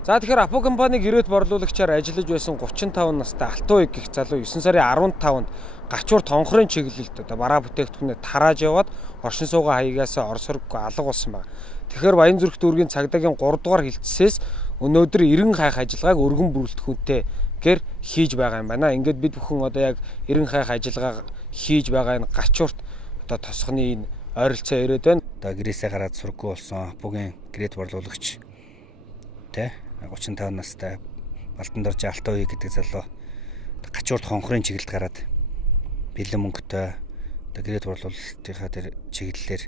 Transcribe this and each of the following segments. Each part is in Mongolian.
За тэгэхээр Апо компаниг ирээд борлуулагчаар ажиллаж байсан 35 настай Алтан Уяг гэх залуу 9 сарын 15-нд гачуур тонхрын чиглэлд бараа бүтээгдэхүүнээ тарааж яваад оршин суугаа хаягаас орос хориггүй алга болсон байна. Тэгэхээр Баянзүрх дүүргийн цагдаагийн 3 дугаар хилцсээс өнөөдөр 90 хайх ажиллагааг өргөн бүрэлдэхүүнтэй гэр хийж байгаа юм байна. Ингээд бид бүхэн одоо яг 90 хайх ажиллагаа хийж байгаа энэ гачуурт одоо тосгоны энэ ойролцоо ирээд байна. Одоо гэрээсээ гараад сургуу болсон Апогийн грейд борлуулагч тэ 35 настай Балдан дорж Алтан Уяг гэдэг залуу гачуурт хонхрын чиглэлд гараад бэлэн мөнгөтэй одоо грейд борлуулалтынхаа тэр чиглэлээр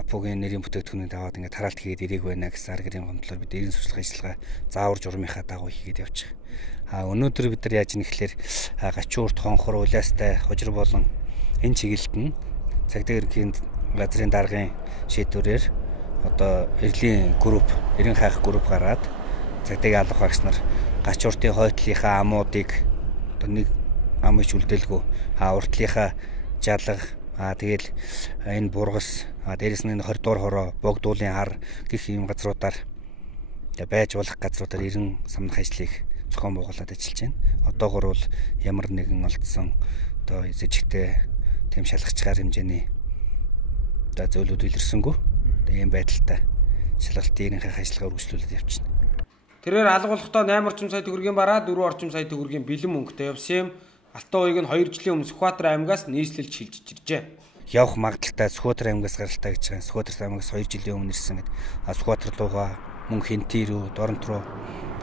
Апогийн нэрийн бүтээгдэхүүнийг аваад ингээд тараалт хийгээд ирээг байна гэсэн арга гэрийн гомдлоор бид эрийн сурчлага ажиллагаа заавар журмынхаа дагуу хийгээд явж байгаа. Өнөөдөр бид нар яаж нэхлээр гачуурт хонхор улаастай хожир болон энэ чиглэлд нь цагдаа ерөнхий газрын даргын шийдвэрээр одоо эрлийн групп 90 хайх групп гараад цагдаагийн алга багш нар гачууртын хойтлынхаа амуудыг одоо нэг ам ич үлдээлгүй уртлынхаа жалга тэгэл энэ бургас дээрэс нь 20 дугаар хороо богдуулын хар гэх юм газруудаар байж болох газруудаар 90 самнах ажлыг зохион байгуулад ажиллаж байна. Одоогор бол ямар нэгэн олдсон одоо зэжигтэй тэм шалгачгаар хэмжээний одоо зөвлөд илэрсэнгүү ийм байдалтай шалгалтын 90 хайх ажиллагаа үргэлжлүүлээд явчихна. Тэрээр алга болохдоо 8 орчим сая төгрөгийн бараа 4 орчим сая төгрөгийн бэлэн мөнгөтэй явсан юм. Алтан Уяг нь 2 жилийн өмнө Сүхбаатар аймгаас нийслэлж шилжиж иржээ. Явах магадaltaй Сүхбаатар аймгаас гаралтай гэж байгаа. Сүхбаатар аймгаас 2 жилийн өмнө ирсэн гэдэг. Сүхбаатар руугаа мөн Хинти рүү, Доронт руу,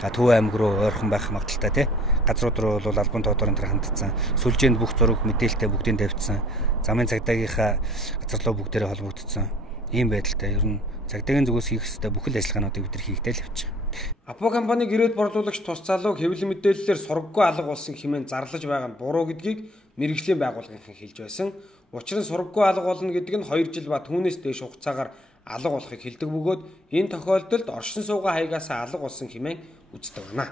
Төв аймаг руу ойрхон байх магадaltaй тий. Газрууд руу бол албан тоодорын тэр хандсан. Сүлжээнд бүх зураг мэдээлэлтэй бүгдийг тавьчихсан. Замын цагдаагийнхаа газарлуу бүгдээрээ холбогдсон. Ийм байдалтай ер нь цагдаагийн зүгээс хийх ёстой бүхэл ажиллагаануудыг бид нар хийгдэл явж байгаа. Апо компани грейд борлуулагч тус залууг хэвлэл мэдээллээр сургаггүй алга болсон хэмээн зарлаж байгаа нь буруу гэдгийг мэргэжлийн байгууллагын хэлж байсан. Учир нь сургаггүй алга болно гэдэг нь 2 жил ба түүнээс дээш хугацаагаар алга болохыг хэлдэг бөгөөд энэ тохиолдолд оршин суугаа хаягаас алга болсон хэмээн үздэг байна.